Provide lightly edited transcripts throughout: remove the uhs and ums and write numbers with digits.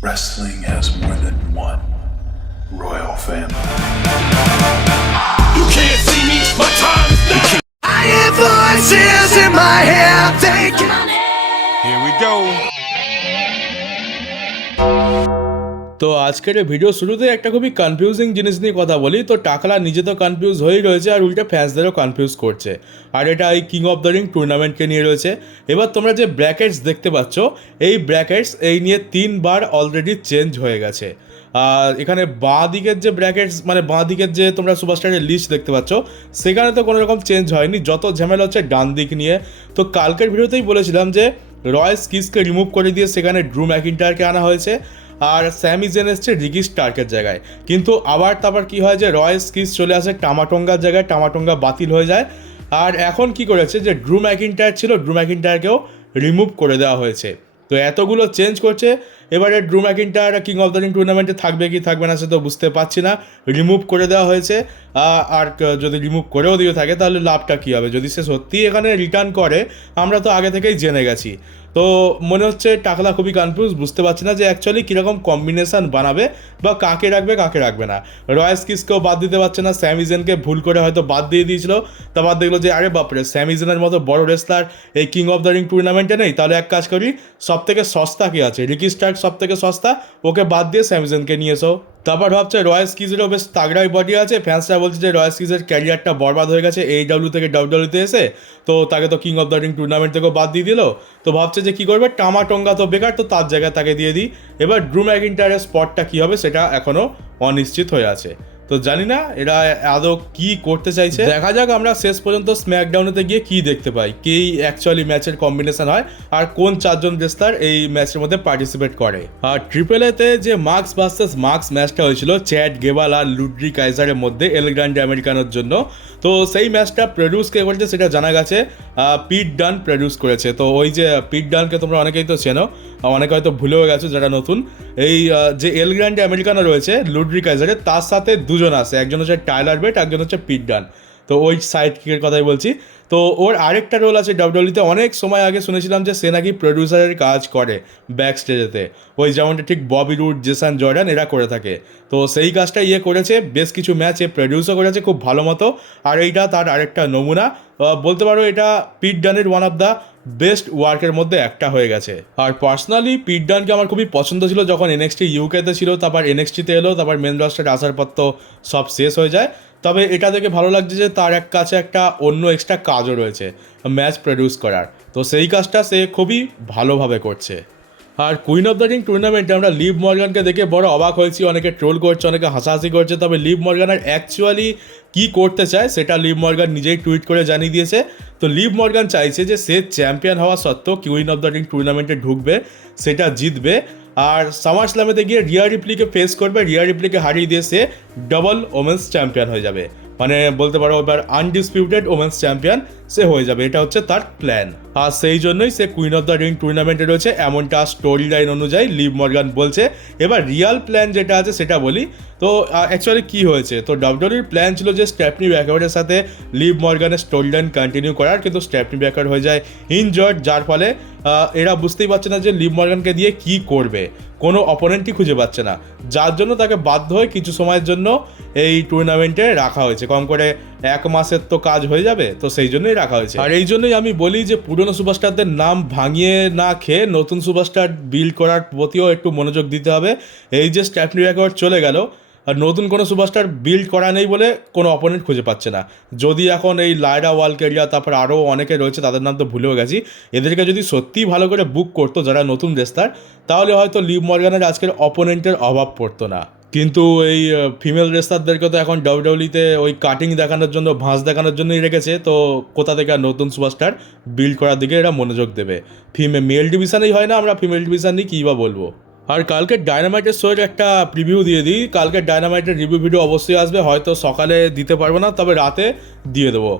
Wrestling has more than one royal family. You can't see me, my time is now. I hear voices in my head thinking. Here we go. তো আজকের এই video শুরুতে একটা খুবই confusing জিনিস নিয়ে কথা বলি। তো টাকলা নিজে তো কনফিউজ হয়েই রয়েছে আর উল্টে ফ্যান্সদেরও কনফিউজ করছে, আর এটা এই কিং অফ দ্য রিং টুর্নামেন্টকে নিয়ে রয়েছে। এবার তোমরা যে ব্র্যাকেটস দেখতে পাচ্ছ, এই ব্র্যাকেটস এই নিয়ে 3 বার অলরেডি চেঞ্জ হয়ে গেছে। আর এখানে বাঁ দিকের যে ব্র্যাকেটস মানে বাঁ দিকের যে তোমরা সুপারস্টারের লিস্ট দেখতে পাচ্ছ, সেখানে তো কোনো রকম চেঞ্জ হয়নি, যত ঝামেলা হচ্ছে ডান দিক নিয়ে। তো কালকের ভিডিওতেই বলেছিলাম যে রয়েস কিসকে রিমুভ করে দিয়ে সেখানে ড্রু ম্যাকিন্টায়ারকে আনা হয়েছে, আর স্যামি জেন এসছে রিকি স্টার্কের জায়গায়। কিন্তু আবার তারপর কি হয় যে রয়েস কিস চলে আসে টামাটোঙ্গার জায়গায়, টামাটোঙ্গা বাতিল হয়ে যায়। আর এখন কি করেছে যে ড্রু ম্যাকিন্টায়ার ছিল, ড্রু ম্যাকিন্টায়ারকেও রিমুভ করে দেওয়া হয়েছে। তো এতগুলো চেঞ্জ করছে, এবারে ড্রু ম্যাকিন্টায়ার কিং অফ দ্য রিং টুর্নামেন্টে থাকবে কি থাকবে না সে তো বুঝতে পারছি না। রিমুভ করে দেওয়া হয়েছে, আর যদি রিমুভ করেও দিয়ে থাকে তাহলে লাভটা কী হবে? যদি সে সত্যিই এখানে রিটার্ন করে, আমরা তো আগে থেকেই জেনে গেছি। তো মনে হচ্ছে টাকলা খুবই কনফিউজ, বুঝতে পারছি না যে অ্যাকচুয়ালি কীরকম কম্বিনেশান বানাবে বা কাকে রাখবে না। রয়েস কিসকেও বাদ দিতে পারছে না, স্যামিজেনকে ভুল করে হয়তো বাদ দিয়ে দিয়েছিল, তারপর দেখলো যে আরে বাপরে স্যামিজেনের মতো বড় রেসলার এই কিং অফ দ্য রিং টুর্নামেন্টে নেই, তাহলে এক কাজ করি, সব থেকে সস্তা কি আছে, রিকি স্টার্ক সব থেকে সস্তা, ওকে বাদ দিয়ে স্যামিজেনকে নিয়ে এসো। তারপর ভাবছে রয়েস কিজেরও বেশ তাগড়াই বডি আছে, ফ্যান্সরা বলছে যে রয়েস কিজের ক্যারিয়ারটা বরবাদ হয়ে গেছে AEW থেকে WWE এসে, তো তাকে তো king of the ring tournament থেকেও বাদ দিয়ে দিল। তো ভাবছে যে কী করবে, টামাটোঙ্গা তো বেকার, তো তার জায়গায় তাকে দিয়ে দিই। এবার ড্রু ম্যাকিন্টায়ারের স্পটটা কী হবে সেটা এখনও অনিশ্চিত হয়ে আছে। তো জানি না এরা আদৌ কী করতে চাইছে, দেখা যাক আমরা শেষ পর্যন্ত স্ম্যাকডাউনেতে গিয়ে কী দেখতে পাই, কেই অ্যাকচুয়ালি ম্যাচের কম্বিনেশন হয় আর কোন 4 জন রেসলার এই ম্যাচের মধ্যে পার্টিসিপেট করে। আর ট্রিপল এতে যে মার্কস ভার্সেস মার্কস ম্যাচটা হয়েছিল চ্যাড গেবাল আর লুড্রি কাইজারের মধ্যে এল গ্র্যান্ডে আমেরিকানোর জন্য, তো সেই ম্যাচটা প্রডিউস কে করেছে সেটা জানা গেছে, পিট ডান প্রডিউস করেছে। তো ওই যে পিট ডানকে তোমরা অনেকেই তো চেনো, অনেকে হয়তো ভুলেও গেছো যারা নতুন। এই যে এল গ্র্যান্ডে আমেরিকানো রয়েছে লুড্রি কাইজারে, তার সাথে দুজন আছে, একজন হচ্ছে টাইলার বেট, একজন হচ্ছে পিট ডান। তো ওই সাইড কিকের কথাই বলছি। তো ওর আরেকটা রোল আছে ডাব্লিউডব্লিউতে, অনেক সময় আগে শুনেছিলাম যে সে নাকি প্রডিউসারের কাজ করে ব্যাক স্টেজেতে, ওই যেমনটা ঠিক ববি রুড, জেসন জর্ডান এরা করে থাকে। তো সেই কাজটা করেছে, বেশ কিছু ম্যাচে প্রডিউসও করেছে খুব ভালো মতো, আর এইটা তার আরেকটা নমুনা। বলতে পারো এটা পিট ডানের ওয়ান অফ দ্য বেস্ট ওয়ার্কের মধ্যে একটা হয়ে গেছে। আর পার্সোনালি পিট ডানকে আমার খুবই পছন্দ ছিল যখন NXT UKতে ছিল, তারপর NXTতে এলো, তারপর মেন রস্টারে আসার পর তো সব শেষ হয়ে যায়। তবে এটা দেখে ভালো লাগছে যে তার কাছে একটা অন্য এক্সট্রা কাজও রয়েছে, ম্যাচ প্রডিউস করার, তো সেই কাজটা সে খুবই ভালোভাবে করছে। আর কুইন অফ দ্য রিং টুর্নামেন্টে আমরা লিভ মর্গানকে দেখে বড় অবাক হয়েছি, অনেকে ট্রোল করছে, অনেকে হাসাহাসি করছে। তবে লিভ মর্গানের অ্যাকচুয়ালি কী করতে চায় সেটা লিভ মর্গান নিজেই টুইট করে জানিয়ে দিয়েছে। তো লিভ মর্গান চাইছে যে সে চ্যাম্পিয়ন হওয়া সত্ত্বেও কুইন অফ দ্য রিং টুর্নামেন্টে ঢুকবে, সেটা জিতবে, আর সামার স্ল্যামেতে গিয়ে রিয়া রিপ্লিকে ফেস করবে, রিয়া রিপ্লিকে হারিয়ে দিয়ে সে ডবল ওমেন্স চ্যাম্পিয়ন হয়ে যাবে, মানে বলতে পারো এবার আনডিসপিউটেড ওমেন্স চ্যাম্পিয়ন সে হয়ে যাবে, এটা হচ্ছে তার প্ল্যান। আর সেই জন্যই সে কুইন অফ দ্য রিং টুর্নামেন্টে রয়েছে, এমনটা স্টোরি লাইন অনুযায়ী লিভ মর্গান বলছে। এবার রিয়াল প্ল্যান যেটা আছে সেটা বলি। তো অ্যাকচুয়ালি কী হয়েছে, তো ডাব্লিউডব্লিউর প্ল্যান ছিল যে স্টেফনি ব্যাকারের সাথে লিভ মর্গানের স্টোরি লাইন কন্টিনিউ করার, কিন্তু স্টেফনি ব্যাকার হয়ে যায় ইনজার্ড, যার ফলে এরা বুঝতেই পারছে না যে লিভ মর্গানকে দিয়ে কী করবে, কোনো অপোনেন্টই খুঁজে পাচ্ছে না, যার জন্য তাকে বাধ্য হয়ে কিছু সময়ের জন্য এই টুর্নামেন্টে রাখা হয়েছে। কম করে 1 মাসের তো কাজ হয়ে যাবে, তো সেই জন্যই রাখা হয়েছে। আর এই জন্যই আমি বলি যে পুরনো সুপারস্টারদের নাম ভাঙিয়ে না খেয়ে নতুন সুপারস্টার বিল্ড করার প্রতিও একটু মনোযোগ দিতে হবে। এই যে স্টেফনি ব্যাকার চলে গেল, আর নতুন কোনো সুপারস্টার বিল্ড করা নেই বলে কোনো অপোনেন্ট খুঁজে পাচ্ছে না। যদি এখন এই লায়রা ওয়ালকেরিয়া, তারপর আরও অনেকে রয়েছে, তাদের নাম তো ভুলেও গেছি, এদেরকে যদি সত্যিই ভালো করে বুক করতো যারা নতুন রেসলার, তাহলে হয়তো লিভ মর্গানের আজকের অপোনেন্টের অভাব পড়তো না। কিন্তু এই ফিমেল রেসলারদেরকে তো এখন ডাব্লিউডব্লিউতে ওই কাটিং দেখানোর জন্য, ভাঁজ দেখানোর জন্যই রেখেছে, তো কোথা থেকে আর নতুন সুপারস্টার বিল্ড করার দিকে এরা মনোযোগ দেবে? মেল ডিভিশনেই হয় না, আমরা ফিমেল ডিভিশন নিয়ে কী বা বলবো। আর কালকে ডায়নামাইটের শোয়ের একটা প্রিভিউ দিয়ে দিই। কালকে ডায়নামাইটের রিভিউ ভিডিও অবশ্যই আসবে, হয়তো সকালে দিতে পারবো না, তবে রাতে দিয়ে দেবো।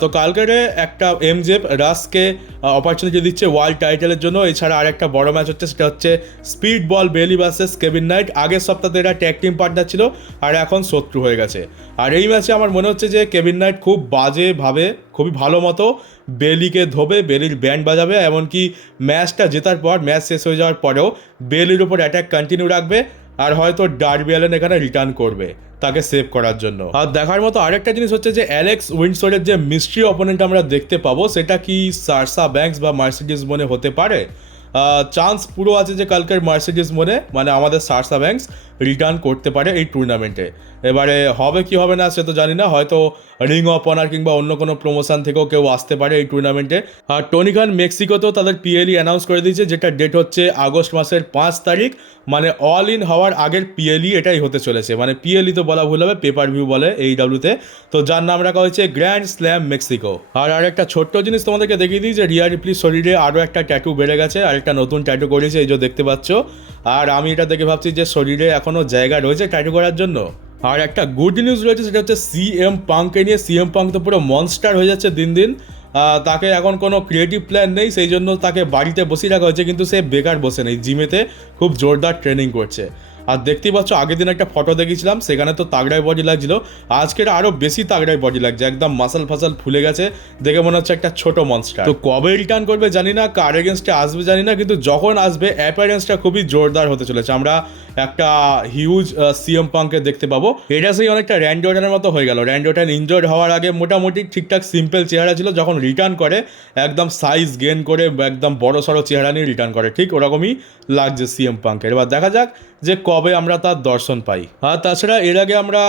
তো কালকের একটা MJF রাসকে অপরচুনিটি দিচ্ছে ওয়ার্ল্ড টাইটেলের জন্য। এছাড়া আরেকটা বড় ম্যাচ হচ্ছে, সেটা হচ্ছে স্পিড বল বেলি ভার্সেস কেভিন নাইট। আগের সপ্তাহে এরা ট্যাগ টিম পার্টনার ছিল, আর এখন শত্রু হয়ে গেছে। আর এই ম্যাচে আমার মনে হচ্ছে যে কেভিন নাইট খুব বাজেভাবে খুবই ভালো মতো বেলিকে ধোবে, বেলির ব্যান্ড বাজাবে, এমনকি ম্যাচটা জেতার পর, ম্যাচ শেষ হয়ে যাওয়ার পরেও বেলির উপর অ্যাটাক কন্টিনিউ রাখবে, আর হয়তো ডার্বি অ্যালেন এখানে রিটার্ন করবে তাকে সেভ করার জন্য। আর দেখার মতো আরেকটা জিনিস হচ্ছে যে অ্যালেক্স উইন্ডসরের যে মিস্ট্রি অপোনেন্ট আমরা দেখতে পাবো, সেটা কি সারসা ব্যাঙ্কস বা মার্সিডিজ মনে হতে পারে? চান্স পুরো আছে যে কালকের মার্সিডিজ মনে মানে আমাদের সারসা ব্যাঙ্কস রিটার্ন করতে পারে এই টুর্নামেন্টে। এবারে হবে কি হবে না সে তো জানি না, হয়তো রিং অফ অনার কিংবা অন্য কোনো প্রমোশন থেকেও কেউ আসতে পারে এই টুর্নামেন্টে। আর টনি খান মেক্সিকোতেও তাদের পিএলই অ্যানাউন্স করে দিয়েছে, যেটা ডেট হচ্ছে আগস্ট মাসের 5 তারিখ, মানে অল ইন হওয়ার আগের পিএলই এটাই হতে চলেছে। মানে পিএলই তো বলা ভুল হবে, পেপার ভিউ বলে এইডাব্লিউতে, তো যার নাম রাখা হয়েছে গ্র্যান্ড স্ল্যাম মেক্সিকো। আর একটা ছোট্ট জিনিস তোমাদেরকে দেখিয়ে দিই যে রিয়া রিপ্লির শরীরে আরও একটা ট্যাটু বেড়ে গেছে, আর একটা নতুন ট্যাটু করেছে, এই যে দেখতে পাচ্ছ। আর আমি এটা দেখে ভাবছি যে শরীরে এখনও জায়গা রয়েছে ট্যাটু করার জন্য। আর একটা গুড নিউজ রয়েছে, সেটা হচ্ছে সিএম পাঙ্ককে নিয়ে। সিএম পাঙ্ক তো পুরো মনস্টার হয়ে যাচ্ছে দিন দিন, তাকে এখন কোনো ক্রিয়েটিভ প্ল্যান নেই, সেই জন্য তাকে বাড়িতে বসিয়ে রাখা হয়েছে, কিন্তু সে বেকার বসে নেই, জিমেতে খুব জোরদার ট্রেনিং করছে। আর দেখতেই পাচ্ছ আগের দিন একটা ফটো দেখেছিলাম, সেখানে তো তাগড়াই বডি লাগছিল, আজকের আরও বেশি তাগড়াই বডি লাগছে, একদম মাসল ফাসল ফুলে গেছে, দেখে মনে হচ্ছে একটা ছোট মনস্টার। তো কবে রিটার্ন করবে জানি না, কার এগেনস্টে আসবে জানি না, কিন্তু যখন আসবে অ্যাপিয়ারেন্সটা খুবই জোরদার হতে চলেছে। আমরা একটা হিউজ সিএম পাঙ্কে দেখতে পাবো। এটা সেই অনেকটা র্যান্ডি অর্টনের মতো হয়ে গেল। র্যান্ডি অর্টন ইনজোর্ড হওয়ার আগে মোটামুটি ঠিকঠাক সিম্পল চেহারা ছিল, যখন রিটার্ন করে একদম সাইজ গেন করে একদম বড় সড়ো চেহারা নিয়ে রিটার্ন করে, ঠিক ওরকমই লাগছে সিএম পাঙ্কের। এবার দেখা যাক যে কবে আমরা তার দর্শন পাই। আর তাছাড়া এর আগে আমরা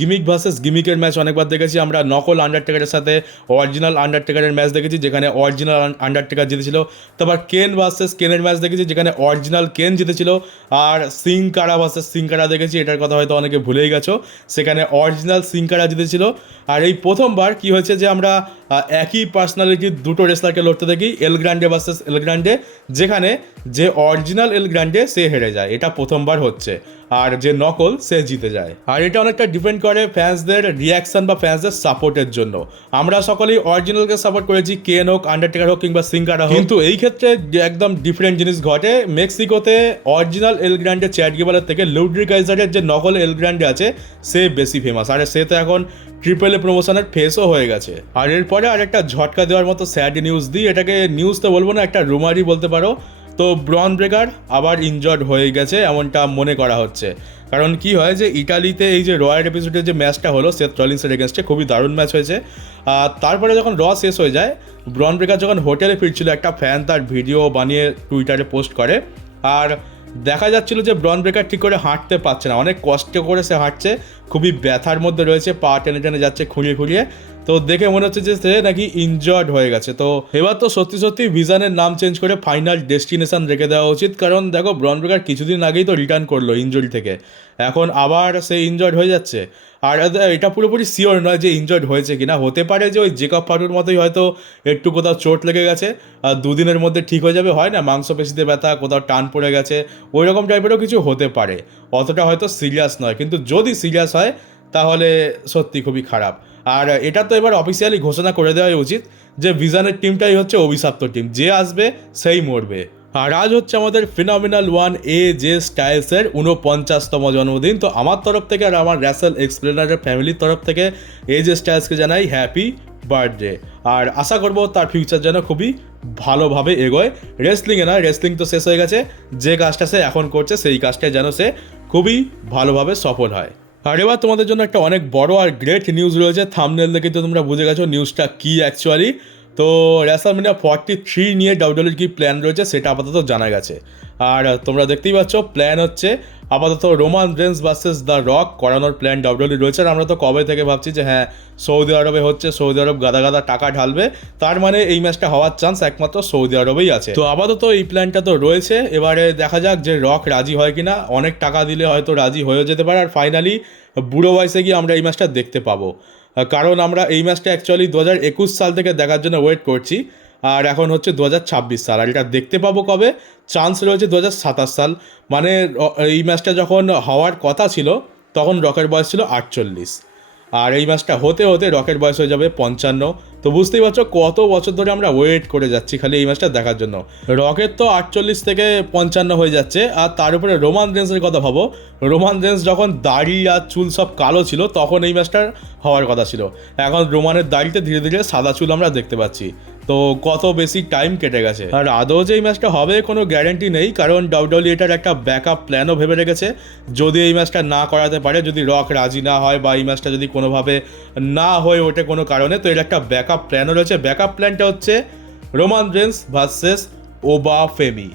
গিমিক ভার্সেস গিমিকের ম্যাচ অনেকবার দেখেছি। আমরা নকল আন্ডারটেকারের সাথে অরিজিনাল আন্ডারটেকারের ম্যাচ দেখেছি, যেখানে অরিজিনাল আন্ডারটেকার জিতেছিল। তারপর কেন ভার্সেস কেনের ম্যাচ দেখেছি, যেখানে অরিজিনাল কেন জিতেছিল। আর সিং কারা ভার্সেস সিং কারা দেখেছি, এটার কথা হয়তো অনেকে ভুলেই গেছো, সেখানে অরিজিনাল সিং কারা জিতেছিল। আর এই প্রথমবার কি হয়েছে যে আমরা একই পার্সোনালিটির দুটো রেসলারকে লড়তে দেখি, এল গ্র্যান্ডে ভার্সেস এল গ্র্যান্ডে, যেখানে যে অরিজিনাল এল গ্র্যান্ডে সে হেরে যায়, এটা প্রথমবার হচ্ছে, আর যে নকল সে জিতে যায়। আর এটা অনেকটা ডিপেন্ড করে ফ্যান্সদের রিয়াকশন বা ফ্যান্সদের সাপোর্টের জন্য। আমরা সকলেই অরিজিনালকে সাপোর্ট করেছি, কেন হোক, আন্ডারটেকার হোক কিংবা সিং কারা হোক, কিন্তু এই ক্ষেত্রে একদম ডিফারেন্ট জিনিস ঘটে। মেক্সিকোতে অরিজিনাল এল গ্র্যান্ডে চ্যাট গেবালের থেকে লুডরি কাইজারের যে নকল এল গ্র্যান্ডে আছে সে বেশি ফেমাস, আর সে তো এখন ট্রিপল এ প্রমোশনের ফেসও হয়ে গেছে। আর এরপরে আর একটা ঝটকা দেওয়ার মতো স্যাড নিউজ দিই, এটাকে নিউজ তো বলবো না, একটা রুমারই বলতে পারো। তো ব্রন ব্রেকার আবার ইনজর্ড হয়ে গেছে এমনটা মনে করা হচ্ছে। কারণ কি হয় যে ইটালিতে এই যে রয়্যাল এপিসোডের যে ম্যাচটা হলো সেথ রলিন্সের এগেনস্টে, খুবই দারুণ ম্যাচ হয়েছে। তারপরে যখন শেষ হয়ে যায়, ব্রন ব্রেকার যখন হোটেলে ফিরছিল, একটা ফ্যান তার ভিডিও বানিয়ে টুইটারে পোস্ট করে, আর দেখা যাচ্ছিল যে ব্রন ব্রেকার ঠিক করে হাঁটতে পারছে না, অনেক কষ্ট করে সে হাঁটছে, খুবই ব্যথার মধ্যে রয়েছে, পা টেনে টেনে যাচ্ছে খুঁড়িয়ে খুঁড়িয়ে। তো দেখে মনে হচ্ছে যে সে নাকি ইনজর্ড হয়ে গেছে। তো এবার তো সত্যি সত্যি ভিজানের নাম চেঞ্জ করে ফাইনাল ডেস্টিনেশন রেখে দেওয়া উচিত, কারণ দেখো ব্রন ব্রেকার কিছুদিন আগেই তো রিটার্ন করলো ইনজুরি থেকে, এখন আবার সে ইনজর্ড হয়ে যাচ্ছে। আর এটা পুরোপুরি শিওর নয় যে ইনজর্ড হয়েছে কিনা, হতে পারে যে ওই জেকব ফাটুর মতোই হয়তো একটু কোথাও চোট লেগে গেছে, আর দুদিনের মধ্যে ঠিক হয়ে যাবে, হয় না মাংসপেশিতে ব্যথা, কোথাও টান পড়ে গেছে, ওই রকম টাইপেরও কিছু হতে পারে, অতটা হয়তো সিরিয়াস নয়। কিন্তু যদি সিরিয়াস হয় তাহলে সত্যি খুবই খারাপ। আর এটা তো এবার অফিসিয়ালি ঘোষণা করে দেওয়াই উচিত যে ভিজানের টিমটাই হচ্ছে অভিশপ্ত টিম, যে আসবে সেই মরবে। আর আজ হচ্ছে আমাদের ফিনোমিনাল ওয়ান এজে স্টাইলসের 49তম জন্মদিন। তো আমার তরফ থেকে আর আমার র্যাসেল এক্সপ্লেনারের ফ্যামিলির তরফ থেকে এজে স্টাইলসকে জানাই হ্যাপি বার্থডে। আর আশা করবো তার ফিউচার যেন খুবই ভালোভাবে এগোয়। রেসলিংয়ে না, রেসলিং তো শেষ হয়ে গেছে, যে কাজটা সে এখন করছে সেই কাজটায় যেন সে খুবই ভালোভাবে সফল হয়। আর এবার তোমাদের জন্য একটা অনেক বড় আর গ্রেট নিউজ রয়েছে, থাম্বনেল দেখে তো তোমরা বুঝে গেছো নিউজটা কী অ্যাকচুয়ালি। তো রেসলম্যানিয়া 43 নিয়ে ডাব্লিউডাব্লিউইর কী প্ল্যান রয়েছে সেটা আপাতত জানা গেছে। আর তোমরা দেখতেই পাচ্ছ প্ল্যান হচ্ছে আপাতত Roman Reigns versus the rock করানোর প্ল্যান ডাব্লিউডাব্লিউইর রয়েছে। আর আমরা তো কবে থেকে ভাবছি যে হ্যাঁ সৌদি আরবে হচ্ছে, সৌদি আরব গাদা গাদা টাকা ঢালবে, তার মানে এই ম্যাচটা হওয়ার চান্স একমাত্র সৌদি আরবেই আছে। তো আপাতত এই প্ল্যানটা তো রয়েছে, এবারে দেখা যাক যে রক রাজি হয় কিনা। অনেক টাকা দিলে হয়তো রাজি হয়ে যেতে পারে, আর ফাইনালি বুড়ো বয়সে গিয়ে আমরা এই ম্যাচটা দেখতে পাবো। কারণ আমরা এই ম্যাচটা অ্যাকচুয়ালি 2021 সাল থেকে দেখার জন্য ওয়েট করছি, আর এখন হচ্ছে 2026 সাল, আর এটা দেখতে পাবো কবে, চান্স রয়েছে 2027 সাল। মানে এই ম্যাচটা যখন হওয়ার কথা ছিল তখন রকের বয়স ছিল 48, আর এই ম্যাচটা হতে হতে রকের বয়স হয়ে যাবে 55। তো বুঝতেই পারছো কত বছর ধরে আমরা ওয়েট করে যাচ্ছি খালি এই ম্যাচটা দেখার জন্য। রকের তো 48 থেকে 55 হয়ে যাচ্ছে, আর তার উপরে রোমান রেন্সের কথা ভাবো। রোমান রেন্স যখন দাড়ি আর চুল সব কালো ছিল তখন এই ম্যাচটার হওয়ার কথা ছিল, এখন রোমানের দাড়িতে ধীরে ধীরে সাদা চুল আমরা দেখতে পাচ্ছি। তো কত বেশি টাইম কেটে গেছে। আর আদৌ যে এই ম্যাচটা হবে কোনো গ্যারেন্টি নেই, কারণ ডাব্লিউডাব্লিউই এটার একটা ব্যাকআপ প্ল্যানও ভেবে রেখেছে। যদি এই ম্যাচটা না করাতে পারে, যদি রক রাজি না হয় বা এই ম্যাচটা যদি কোনোভাবে না হয়ে ওঠে কোনো কারণে, তো এর একটা ব্যাকআপ প্ল্যানও রয়েছে। ব্যাকআপ প্ল্যানটা হচ্ছে রোমান রেন্স ভার্সেস ওবাফেমি।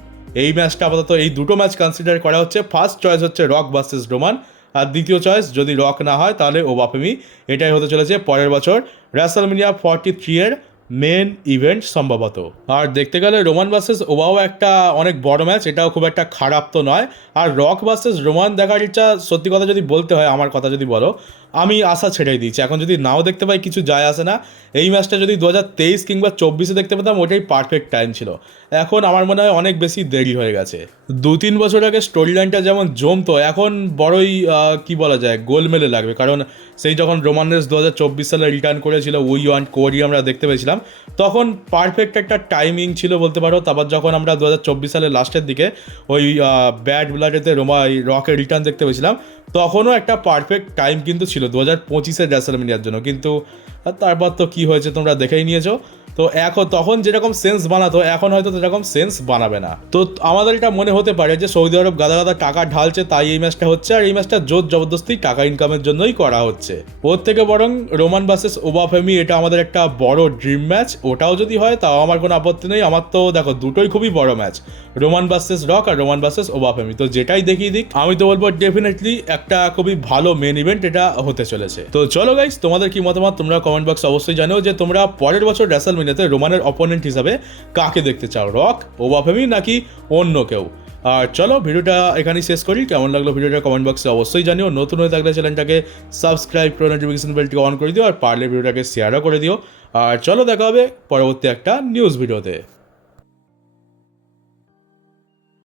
এই ম্যাচটা আপাতত এই দুটো ম্যাচ কনসিডার করা হচ্ছে। ফার্স্ট চয়েস হচ্ছে রক ভার্সেস রোমান, আর দ্বিতীয় চয়েস যদি রক না হয় তাহলে ওবাফেমি। এটাই হতে চলেছে পরের বছর রেসলম্যানিয়া 43 এর মেন ইভেন্ট সম্ভবত। আর দেখতে গেলে রোমান ভার্সেস ওবাও একটা অনেক বড় ম্যাচ, এটাও খুব একটা খারাপ তো নয়। আর রক ভার্সেস রোমান দেখার ইচ্ছা, সত্যি কথা যদি বলতে হয়, আমার কথা যদি বলো, আমি আশা ছেড়েই দিচ্ছি। এখন যদি নাও দেখতে পাই কিছু যায় আসে না। এই ম্যাচটা যদি 2023 কিংবা 24-এ দেখতে পেতাম ওটাই পারফেক্ট টাইম ছিল। এখন আমার মনে হয় অনেক বেশি দেরি হয়ে গেছে। 2-3 বছর আগে স্টোরি লাইনটা যেমন জমতো, এখন বড়ই কি বলা যায় গোলমেলে লাগবে। কারণ সেই যখন রোমান রেন্স 2024 সালে রিটার্ন করেছিল, উই ওয়ান্ট কোরি আমরা দেখতে পেয়েছিলাম, তখন পারফেক্ট একটা টাইমিং ছিল বলতে পারো। তারপর যখন আমরা 2024 সালের লাস্টের দিকে ওই ব্যাড ব্লাডেতে রকের রিটার্ন দেখতে পেয়েছিলাম, তখনও একটা পারফেক্ট টাইম কিন্তু ছিল 2025-এর রেসলম্যানিয়ার জন্য। কিন্তু তারপর তো কী হয়েছে তোমরা দেখেই নিয়েছো। তো এখন তখন যেরকম সেন্স বানাতো এখন হয়তো সেরকম সেন্স বানাবে না। তো আমাদের এটা মনে হতে পারে যে সৌদি আরব গাদা গাদা টাকা ঢালছে তাই এই ম্যাচটা হচ্ছে, আর এই ম্যাচটা জোর জবরদস্তি টাকা ইনকামের জন্যই করা হচ্ছে। ওর থেকে বরং রোমান ভার্সেস ওবাফেমি এটা আমাদের একটা বড় ড্রিম ম্যাচ, ওটাও যদি হয় তাও আমার কোনো আপত্তি নেই। আমার তো দেখো দুটোই খুবই বড় ম্যাচ, রোমান ভার্সেস রক আর রোমান ভার্সেস ওবাফেমি। তো যেটাই দেখিয়ে দিক আমি তো বলবো ডেফিনেটলি একটা খুবই ভালো মেন ইভেন্ট এটা হতে চলেছে। তো চলো গাইস, তোমাদের কি মতামত তোমরা কমেন্ট বক্সে অবশ্যই জানো যে তোমরা পরের বছর রেসলম্যানিয়াতে রোমানের অপোনেন্ট হিসাবে কাকে দেখতে চাও, রক, ওবাফেমি নাকি অন্য কেউ। আর চলো ভিডিওটা এখানেই শেষ করি। কেমন লাগলো ভিডিওটা কমেন্ট বক্সে অবশ্যই জানিও। নতুন হয়ে থাকলে চ্যানেলটাকে সাবস্ক্রাইব করে নোটিফিকেশন বেলটি অন করে দিও, আর পারলে ভিডিওটাকে শেয়ারও করে দিও। আর চলো দেখা হবে পরবর্তী একটা নিউজ ভিডিওতে।